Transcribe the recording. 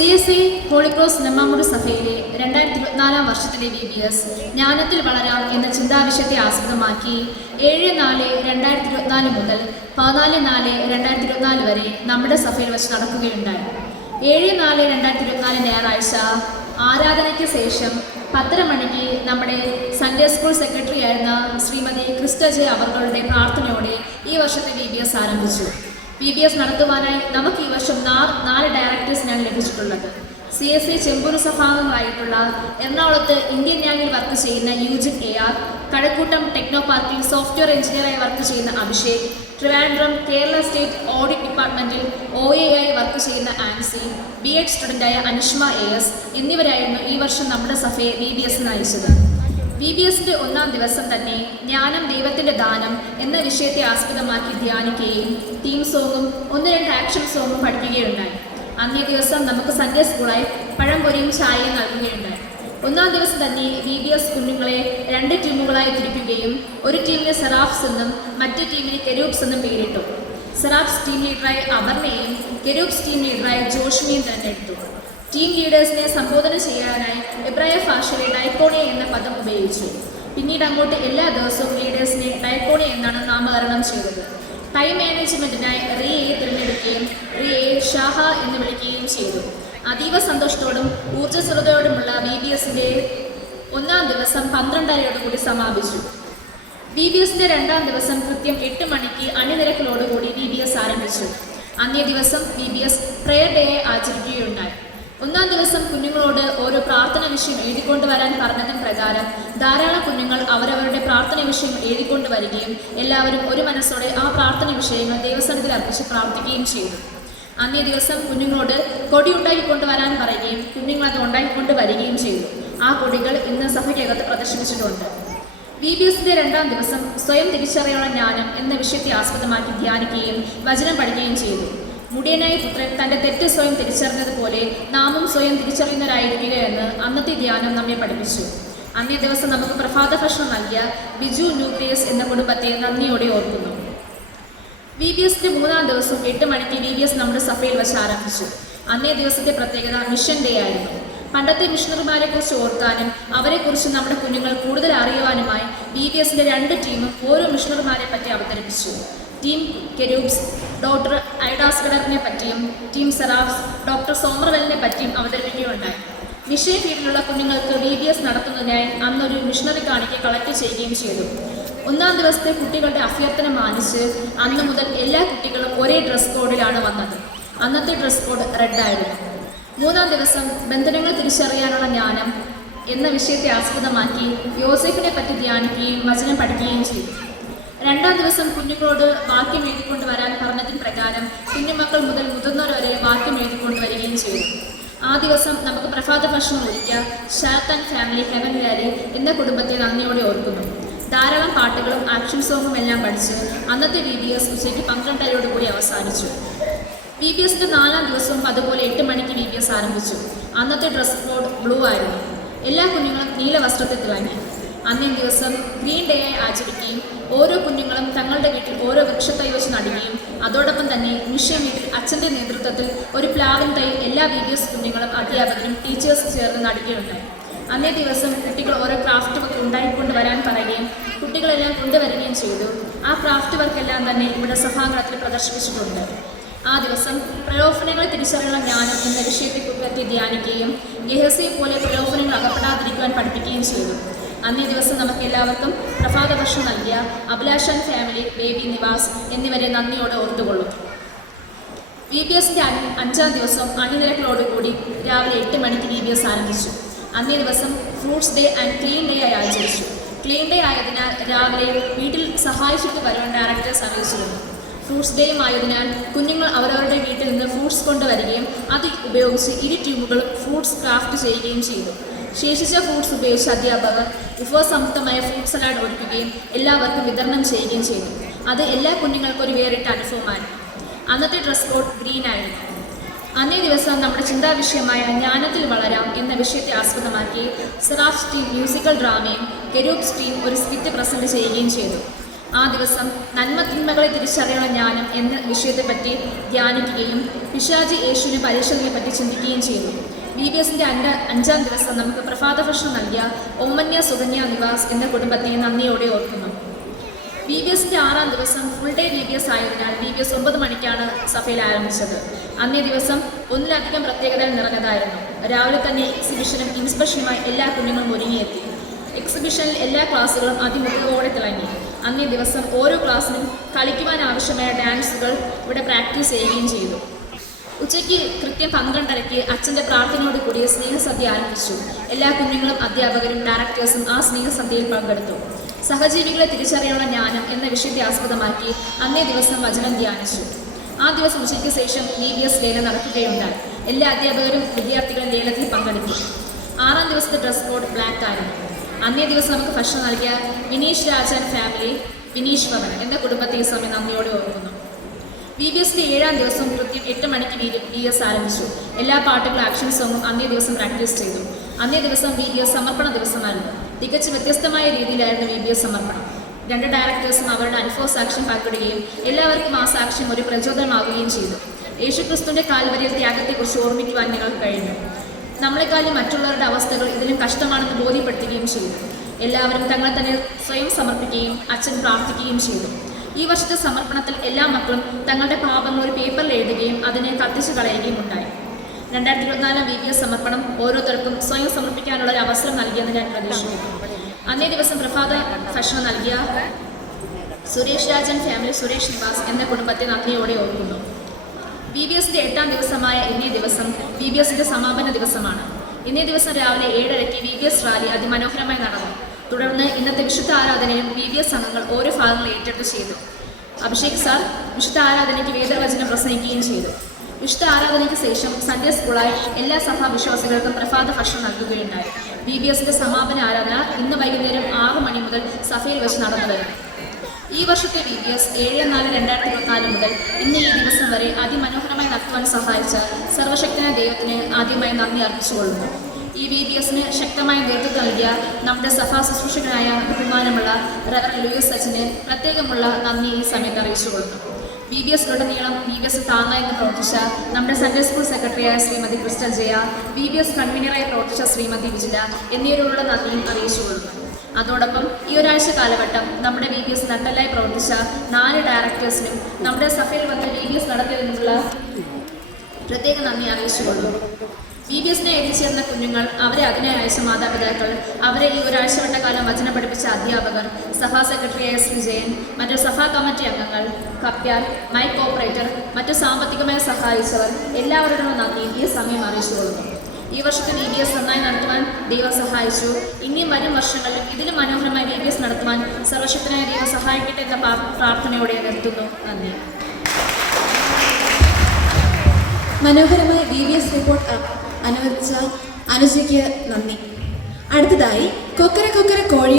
CSA Holy Cross നെമ്മാമുറി സഭയിലെ 2024 വർഷത്തിലെ VBS ജ്ഞാനത്തിൽ വളരാം എന്ന ചിന്താവിഷയത്തെ ആസ്പദമാക്കി 7/4/2024 മുതൽ 14/4/2024 വരെ നമ്മുടെ സഭയിൽ വെച്ച് നടക്കുകയുണ്ടായി. 7/4/2024 ഞായറാഴ്ച ആരാധനയ്ക്ക് ശേഷം 10:30 മണിക്ക് നമ്മുടെ സൺഡേ സ്കൂൾ സെക്രട്ടറി ആയിരുന്ന ശ്രീമതി ക്രിസ്റ്റജെ അവരുടെ പ്രാർത്ഥനയോടെ ഈ വർഷത്തെ VBS ആരംഭിച്ചു. VBS നടത്തുവാനായി നമുക്ക് ഈ വർഷം 4 ഡയറക്ടേഴ്സിനാണ് ലഭിച്ചിട്ടുള്ളത്. CSA ചെമ്പൂർ സഭാംഗങ്ങളായിട്ടുള്ള എറണാകുളത്ത് ഇന്ത്യൻ നേവിയിൽ വർക്ക് ചെയ്യുന്ന യൂജിൻ AR, കഴക്കൂട്ടം ടെക്നോ പാർക്കിൽ സോഫ്റ്റ്വെയർ എഞ്ചിനീയറായി വർക്ക് ചെയ്യുന്ന അഭിഷേക്, ട്രിവാൻഡ്രം കേരള സ്റ്റേറ്റ് ഓഡിറ്റ് ഡിപ്പാർട്ട്മെൻറ്റിൽ OA ആയി വർക്ക് ചെയ്യുന്ന ആൻസി, B.Ed സ്റ്റുഡൻ്റായ അനിഷ്മ AS എന്നിവരായിരുന്നു ഈ വർഷം നമ്മുടെ സഭയെ VBS നയിച്ചത്. VBSന്റെ 1-ാം ദിവസം തന്നെ ജ്ഞാനം ദൈവത്തിൻ്റെ ദാനം എന്ന വിഷയത്തെ ആസ്പദമാക്കി ധ്യാനിക്കുകയും തീം സോങ്ങും 1-2 ആക്ഷൻ സോങ്ങും പഠിക്കുകയുണ്ടായി. അന്നേ ദിവസം നമുക്ക് സൺഡേ സ്കൂളായി പഴംപൊരിയും ചായയും നൽകുകയുണ്ടായി. 1-ാം ദിവസം തന്നെ VBS കുഞ്ഞുങ്ങളെ 2 ടീമുകളായി തിരിക്കുകയും ഒരു ടീമിന് സെറാഫ്സ് എന്നും മറ്റു ടീമിന് കെരൂബ്സ് എന്നും പേരിട്ടു. സെറാഫ്സ് ടീം ലീഡറായി അപർണയും കെരൂബ്സ് ടീം ലീഡറായി ജോഷ്മിയും തിരഞ്ഞെടുത്തു. ടീം ലീഡേഴ്സിനെ സംബോധന ചെയ്യാനായി എബ്രായ ഭാഷയിലെ ഡൈക്കോണിയ എന്ന പദം ഉപയോഗിച്ചു. പിന്നീട് അങ്ങോട്ട് എല്ലാ ദിവസവും ലീഡേഴ്സിനെ ഡൈക്കോണിയ എന്നാണ് നാമകരണം ചെയ്തത്. ടൈം മാനേജ്മെൻറ്റിനായി റിയയെ തിരഞ്ഞെടുക്കുകയും റിയയെ ഷാഹ എന്ന് വിളിക്കുകയും ചെയ്തു. അതീവ സന്തോഷത്തോടും ഊർജ്ജസ്വലതയോടുമുള്ള VBSന്റെ 1-ാം ദിവസം 12:30 സമാപിച്ചു. VBSന്റെ 2-ാം ദിവസം കൃത്യം 8 മണിക്ക് അണിനിരക്കലോടുകൂടി VBS ആരംഭിച്ചു. അന്നേ ദിവസം VBS പ്രെയർ ഡേ ആചരിക്കുകയുണ്ടായി. 1-ാം ദിവസം കുഞ്ഞുങ്ങളോട് ഓരോ പ്രാർത്ഥന വിഷയം എഴുതിക്കൊണ്ട് വരാൻ പറഞ്ഞതിന് പ്രകാരം ധാരാളം കുഞ്ഞുങ്ങൾ അവരവരുടെ പ്രാർത്ഥന വിഷയങ്ങൾ എഴുതിക്കൊണ്ട് വരികയും എല്ലാവരും ഒരു മനസ്സോടെ ആ പ്രാർത്ഥന വിഷയങ്ങൾ ദൈവസന്നിധിയിൽ അർപ്പിച്ച് പ്രാർത്ഥിക്കുകയും ചെയ്തു. അന്നേ ദിവസം കുഞ്ഞുങ്ങളോട് കൊടി ഉണ്ടാക്കിക്കൊണ്ട് വരാൻ പറയുകയും കുഞ്ഞുങ്ങൾ അത് ഉണ്ടാക്കിക്കൊണ്ട് വരികയും ചെയ്തു. ആ കൊടികൾ ഇന്ന് സഭയ്ക്കകത്ത് പ്രദർശിപ്പിച്ചിട്ടുണ്ട്. VBSന്റെ 2-ാം ദിവസം സ്വയം തിരിച്ചറിയാനുള്ള ജ്ഞാനം എന്ന വിഷയത്തെ ആസ്പദമാക്കി ധ്യാനിക്കുകയും വചനം പഠിക്കുകയും ചെയ്തു. മുടിയനായ പുത്രൻ തൻ്റെ തെറ്റ് സ്വയം തിരിച്ചറിഞ്ഞതുപോലെ നാമും സ്വയം തിരിച്ചറിയുന്നവരായിരിക്കുക എന്ന് അന്നത്തെ ധ്യാനം നമ്മെ പഠിപ്പിച്ചു. അന്നേ ദിവസം നമുക്ക് പ്രഭാത ഭക്ഷണം നൽകിയ ബിജു ന്യൂക്ലിയസ് എന്ന കുടുംബത്തെ നന്ദിയോടെ ഓർക്കുന്നു. VBSന്റെ 3-ാം ദിവസം 8 മണിക്ക് VBS നമ്മുടെ സഭയിൽ വെച്ച് ആരംഭിച്ചു. അന്നേ ദിവസത്തെ പ്രത്യേകത മിഷൻ ഡേ ആയിരുന്നു. പണ്ടത്തെ മിഷണറിമാരെ കുറിച്ച് ഓർക്കാനും അവരെക്കുറിച്ച് നമ്മുടെ കുഞ്ഞുങ്ങൾ കൂടുതൽ അറിയുവാനുമായി VBSന്റെ 2 ടീമും ഓരോ മിഷണറിമാരെ പറ്റി അവതരിപ്പിച്ചു. ടീം കെരൂബ്സ് ഡോക്ടർ ഐഡാസ്കഡറിനെ പറ്റിയും ടീം സെറാഫ്സ് ഡോക്ടർ സോമർവെലിനെ പറ്റിയും അവതരിപ്പിക്കുകയുണ്ടായി. മിഷൻ ഫീൽഡിലുള്ള കുഞ്ഞുങ്ങൾക്ക് VBS നടത്തുന്നതിനായി അന്നൊരു മിഷണറി കാണിക്ക് കളക്ട് ചെയ്യുകയും ചെയ്തു. 1-ാം ദിവസത്തെ കുട്ടികളുടെ അഭ്യർത്ഥന മാനിച്ച് അന്ന് മുതൽ എല്ലാ കുട്ടികളും ഒരേ ഡ്രസ് കോഡിലാണ് വന്നത്. അന്നത്തെ ഡ്രസ് കോഡ് റെഡ് ആയിരുന്നു. 3-ാം ദിവസം ബന്ധനങ്ങൾ തിരിച്ചറിയാനുള്ള ജ്ഞാനം എന്ന വിഷയത്തെ ആസ്പദമാക്കി യോസേഫിനെ പറ്റി ധ്യാനിക്കുകയും വചനം പഠിക്കുകയും ചെയ്തു. 2-ാം ദിവസം കുഞ്ഞുങ്ങളോട് വാക്യം എഴുതിക്കൊണ്ട് വരാൻ പറഞ്ഞതിന് പ്രകാരം കുഞ്ഞുമക്കൾ മുതൽ മുതിർന്നവർ വരെ വാക്യം എഴുതിക്കൊണ്ട് വരികയും ചെയ്തു. ആ ദിവസം നമുക്ക് പ്രഭാത ഭക്ഷണം ഒരുക്കിയ ഷാത്ത് ആൻഡ് ഫാമിലി ഹെവൻ വാലി എന്ന കുടുംബത്തെ നന്ദിയോടെ ഓർക്കുന്നു. ധാരാളം പാട്ടുകളും ആക്ഷൻ സോങ്ങും എല്ലാം പഠിച്ച് അന്നത്തെ VBS ഉച്ചയ്ക്ക് 12:30 അവസാനിച്ചു. VBSന്റെ 4-ാം ദിവസവും അതുപോലെ 8 മണിക്ക് VBS ആരംഭിച്ചു. അന്നത്തെ ഡ്രസ് കോഡ് ബ്ലൂ ആയിരുന്നു. എല്ലാ കുഞ്ഞുങ്ങളും നീല വസ്ത്രത്തിൽ തിളങ്ങി. അന്നേ ദിവസം ഗ്രീൻ ഡേ ആയി ആചരിക്കുകയും ഓരോ കുഞ്ഞുങ്ങളും തങ്ങളുടെ വീട്ടിൽ ഓരോ വൃക്ഷത്തൈ വെച്ച് നടുകയും അതോടൊപ്പം തന്നെ മിഷൻ വീട്ടിൽ അച്ഛൻ്റെ നേതൃത്വത്തിൽ ഒരു പ്ലാവിൻ തൈ എല്ലാ VBS കുഞ്ഞുങ്ങളും അധ്യാപകരും ടീച്ചേഴ്സും ചേർന്ന് നടുകയുണ്ടായി. അന്നേ ദിവസം കുട്ടികൾ ഓരോ ക്രാഫ്റ്റ് വർക്ക് ഉണ്ടാക്കിക്കൊണ്ട് വരാൻ പറയുകയും കുട്ടികളെല്ലാം കൊണ്ടുവരികയും ചെയ്തു. ആ ക്രാഫ്റ്റ് വർക്കെല്ലാം തന്നെ ഇവിടെ സഭാംഗണത്തിൽ പ്രദർശിപ്പിച്ചിട്ടുണ്ട്. ആ ദിവസം പ്രലോഭനങ്ങളെ തിരിച്ചറിയുന്ന ജ്ഞാനം എന്ന വിഷയത്തെ പറ്റി ധ്യാനിക്കുകയും ഗെഹസിയെ പോലെ പ്രലോഭനങ്ങൾ അകപ്പെടാതിരിക്കുവാൻ പഠിപ്പിക്കുകയും ചെയ്തു. അന്നേ ദിവസം നമുക്ക് എല്ലാവർക്കും പ്രഭാത ഭക്ഷണം നൽകിയ അഭിലാഷൻ ഫാമിലി, ബേബി നിവാസ് എന്നിവരെ നന്ദിയോടെ ഓർത്തുകൊള്ളും. VBSന്റെ 5-ാം ദിവസം അണിനിരക്കലോടുകൂടി രാവിലെ 8 മണിക്ക് VBS ആരംഭിച്ചു. അന്നേ ദിവസം fruits day and clean day ആയി ആചരിച്ചു. ക്ലീൻ ഡേ ആയതിനാൽ രാവിലെ വീട്ടിൽ സഹായിച്ചിട്ട് വരുവാൻ ഡയറക്ടേഴ്സ് അറിയിച്ചിരുന്നു. ഫ്രൂട്ട്സ് ഡേയും ആയതിനാൽ കുഞ്ഞുങ്ങൾ അവരവരുടെ വീട്ടിൽ നിന്ന് ഫ്രൂട്ട്സ് കൊണ്ടുവരികയും അത് ഉപയോഗിച്ച് 2 ട്യൂബുകളും ഫ്രൂട്ട്സ് ക്രാഫ്റ്റ് ചെയ്യുകയും ചെയ്തു. ശേഷിച്ച ഫ്രൂട്ട്സ് ഉപയോഗിച്ച് അധ്യാപകർ വിഭവസമൃദ്ധമായ ഫ്രൂട്ട് സലാഡ് ഒരുക്കുകയും എല്ലാവർക്കും വിതരണം ചെയ്യുകയും ചെയ്തു. അത് എല്ലാ കുഞ്ഞുങ്ങൾക്കും ഒരു വേറിട്ട അനുഭവമായിരുന്നു. അന്നത്തെ ഡ്രസ് കോഡ് ഗ്രീൻ ആയിരുന്നു. അന്നേ ദിവസം നമ്മുടെ ചിന്താവിഷയമായ ജ്ഞാനത്തിൽ വളരാം എന്ന വിഷയത്തെ ആസ്പദമാക്കി സെറാഫ്സ് ടീം മ്യൂസിക്കൽ ഡ്രാമയും കെരൂബ്സ് ടീം ഒരു സ്കിറ്റ് പ്രസന്റ് ചെയ്യുകയും ചെയ്തു. ആ ദിവസം നന്മതിന്മകളെ തിരിച്ചറിയാനുള്ള ജ്ഞാനം എന്ന വിഷയത്തെപ്പറ്റി ധ്യാനിക്കുകയും പിശാചി യേശുവിനെ പരീക്ഷകളെപ്പറ്റി ചിന്തിക്കുകയും ചെയ്തു. VBSന്റെ 5-ാം ദിവസം നമുക്ക് പ്രഭാത ഭക്ഷണം നൽകിയ ഒമ്മന്യ സുകന്യ നിവാസ് എന്ന കുടുംബത്തെ നന്ദിയോടെ ഓർക്കുന്നു. VBSന്റെ 6-ാം ദിവസം ഫുൾ ഡേ VBS ആയതിനാൽ VBS 9 മണിക്കാണ് സഭയിൽ ആരംഭിച്ചത്. അന്നേ ദിവസം ഒന്നിലധികം പ്രത്യേകതകൾ നിറഞ്ഞതായിരുന്നു. രാവിലെ തന്നെ എക്സിബിഷനും ഇൻസ്പെക്ഷനുമായി എല്ലാ കുഞ്ഞുങ്ങളും ഒരുങ്ങിയെത്തി. എക്സിബിഷനിൽ എല്ലാ ക്ലാസ്സുകളും അതിമുഖത്തോടെ തിളങ്ങി. അന്നേ ദിവസം ഓരോ ക്ലാസ്സിനും കളിക്കുവാൻ ആവശ്യമായ ഡാൻസുകൾ ഇവിടെ പ്രാക്ടീസ് ചെയ്യുകയും ചെയ്തു. ഉച്ചയ്ക്ക് കൃത്യം 12:30-ക്ക് അച്ഛൻ്റെ പ്രാർത്ഥനയോടുകൂടി സ്നേഹസദ്യ ആരംഭിച്ചു. എല്ലാ കുഞ്ഞുങ്ങളും അധ്യാപകരും ഡയറക്ടേഴ്സും ആ സ്നേഹസദ്യയിൽ പങ്കെടുത്തു. സഹജീവികളെ തിരിച്ചറിയാനുള്ള ജ്ഞാനം എന്ന വിഷയത്തെ ആസ്പദമാക്കി അന്നേ ദിവസം വചനം ധ്യാനിച്ചു. ആ ദിവസം ഉച്ചയ്ക്ക് ശേഷം VBS ലേലം നടക്കുകയുണ്ടായി. എല്ലാ അധ്യാപകരും വിദ്യാർത്ഥികളും ലേലത്തിൽ പങ്കെടുത്തു. 6-ാം ദിവസത്തെ ഡ്രസ് കോഡ് ബ്ലാക്ക് ആയിരുന്നു. അന്നേ ദിവസം നമുക്ക് ഭക്ഷണം നൽകിയ വിനീഷ് രാജൻ ഫാമിലി, വിനീഷ് ഭവൻ എന്ന കുടുംബത്തെ ഈ സമയം നന്ദിയോടെ ഓർക്കുന്നു. VBSന്റെ 7-ാം ദിവസം കൃത്യം 8 മണിക്ക് VBS ആരംഭിച്ചു. എല്ലാ പാട്ടുകളും ആക്ഷൻ സോങ്ങും അന്നേ ദിവസം പ്രാക്ടീസ് ചെയ്തു. അന്നേ ദിവസം VBS സമർപ്പണ ദിവസമായിരുന്നു. തികച്ചും വ്യത്യസ്തമായ രീതിയിലായിരുന്നു VBS സമർപ്പണം. 2 ഡയറക്ടേഴ്സും അവരുടെ അനുഭവ സാക്ഷ്യം പങ്കിടുകയും എല്ലാവർക്കും ആ സാക്ഷ്യം ഒരു പ്രചോദനമാവുകയും ചെയ്തു. യേശുക്രിസ്തുവിന്റെ കാൽവരിയിൽ ത്യാഗത്തെക്കുറിച്ച് ഓർമ്മിക്കുവാൻ ഞങ്ങൾക്ക് കഴിഞ്ഞു. നമ്മളെക്കാളും മറ്റുള്ളവരുടെ അവസ്ഥകൾ ഇതിലും കഷ്ടമാണെന്ന് ബോധ്യപ്പെടുത്തുകയും ചെയ്തു. എല്ലാവരും തങ്ങളെ തന്നെ സ്വയം സമർപ്പിക്കുകയും അച്ഛൻ പ്രാർത്ഥിക്കുകയും ചെയ്തു. ഈ വർഷത്തെ സമർപ്പണത്തിൽ എല്ലാ മക്കളും തങ്ങളുടെ പാപങ്ങൾ ഒരു പേപ്പറിൽ എഴുതുകയും അതിനെ കത്തിച്ചു കളയുകയും ഉണ്ടായി. 2024 VBS സമർപ്പണം ഓരോരുത്തർക്കും സ്വയം സമർപ്പിക്കാനുള്ള ഒരു അവസരം നൽകിയെന്ന് ഞാൻ പ്രതീക്ഷിക്കുന്നു. അന്നേ ദിവസം പ്രഭാത ഭക്ഷണം നൽകിയ സുരേഷ് രാജൻ ഫാമിലി, സുരേഷ് നിവാസ് എന്ന കുടുംബത്തെ നന്ദിയോടെ ഓർക്കുന്നു. VBSന്റെ 8-ാം ദിവസമായ ഇന്നേ ദിവസം VBSന്റെ സമാപന ദിവസമാണ്. ഇന്നേ ദിവസം രാവിലെ 7:30-ക്ക് VBS റാലി അതിമനോഹരമായി നടന്നു. തുടർന്ന് ഇന്നത്തെ വിശുദ്ധ ആരാധനയും VBS അംഗങ്ങൾ ഓരോ ഭാഗങ്ങൾ ഏറ്റെടുത്ത് ചെയ്തു. അഭിഷേക് സാർ വിശുദ്ധ ആരാധനയ്ക്ക് വേദവചനം പ്രസംഗിക്കുകയും ചെയ്തു. വിശുദ്ധ ആരാധനയ്ക്ക് ശേഷം സൺഡേ സ്കൂളായി എല്ലാ സഭാ വിശ്വാസികൾക്കും പ്രഭാത ഭക്ഷണം നൽകുകയുണ്ടായി. VBSന്റെ സമാപന ആരാധന ഇന്ന് വൈകുന്നേരം 6 മണി മുതൽ സഭയിൽ വെച്ച് നടന്നു വരുന്നു. ഈ വർഷത്തെ VBS 7/4/2024 മുതൽ ഇന്ന് ഈ ദിവസം വരെ അതിമനോഹരമായി നടത്തുവാൻ സഹായിച്ച സർവശക്തനായ ദൈവത്തിന് ആദ്യമായി നന്ദി അർപ്പിച്ചുകൊള്ളുന്നു. ഈ VBSന് ശക്തമായ നേതൃത്വം നൽകിയ നമ്മുടെ സഭാ ശുശ്രൂഷകനായ ബഹുമാനമുള്ള റവർ ലൂയിസ് അച്ഛന് പ്രത്യേകമുള്ള നന്ദി ഈ സമയത്ത് അറിയിച്ചുകൊള്ളുന്നു. VBSലുടനീളം VBS താങ്ങായി പ്രവർത്തിച്ച നമ്മുടെ സൺഡേ സ്കൂൾ സെക്രട്ടറിയായ ശ്രീമതി ക്രിസ്റ്റൽ ജയ, VBS കൺവീനറായി പ്രവർത്തിച്ച ശ്രീമതി വിജില എന്നിവരോടുള്ള നന്ദിയും അറിയിച്ചുകൊള്ളുന്നു. അതോടൊപ്പം ഈ ഒരാഴ്ച കാലഘട്ടം നമ്മുടെ VBS നട്ടലായി പ്രവർത്തിച്ച 4 ഡയറക്ടേഴ്സിനും നമ്മുടെ സഭയിൽ വന്ന് VBS നടത്തിയതിനുള്ള പ്രത്യേക നന്ദി അറിയിച്ചുകൊള്ളുന്നു. VBSനെ എത്തിച്ചേർന്ന കുഞ്ഞുങ്ങൾ, അവരെ അതിനെ അയച്ച മാതാപിതാക്കൾ, അവരെ ഈ ഒരാഴ്ചവട്ടക്കാലം വചനം പഠിപ്പിച്ച അധ്യാപകർ, സഭാ സെക്രട്ടറിയായ ശ്രീ ജയൻ, മറ്റു സഭാ കമ്മിറ്റി അംഗങ്ങൾ, കപ്യാർ, മൈക്ക് ഓപ്പറേറ്റർ, മറ്റു സാമ്പത്തികമായി സഹായിച്ചവർ എല്ലാവരോടും നന്ദി ഈ സമയം അറിയിച്ചുകൊള്ളുന്നു. ഈ വർഷത്തെ VBS നന്നായി നടത്തുവാൻ ദൈവം സഹായിച്ചു. ഇനിയും വരും വർഷങ്ങളിലും ഇതിലും മനോഹരമായി VBS നടത്തുവാൻ സർവശക്തനായ ദൈവം സഹായിക്കട്ടെ എന്ന പ്രാർത്ഥനയോടെ നിർത്തുന്നു. നന്ദി. മനോഹരമായ VBS റിപ്പോർട്ട് അനുവദിച്ച അനുജയ്ക്ക് നന്ദി. അടുത്തതായി കൊക്കര കൊക്കര കോഴി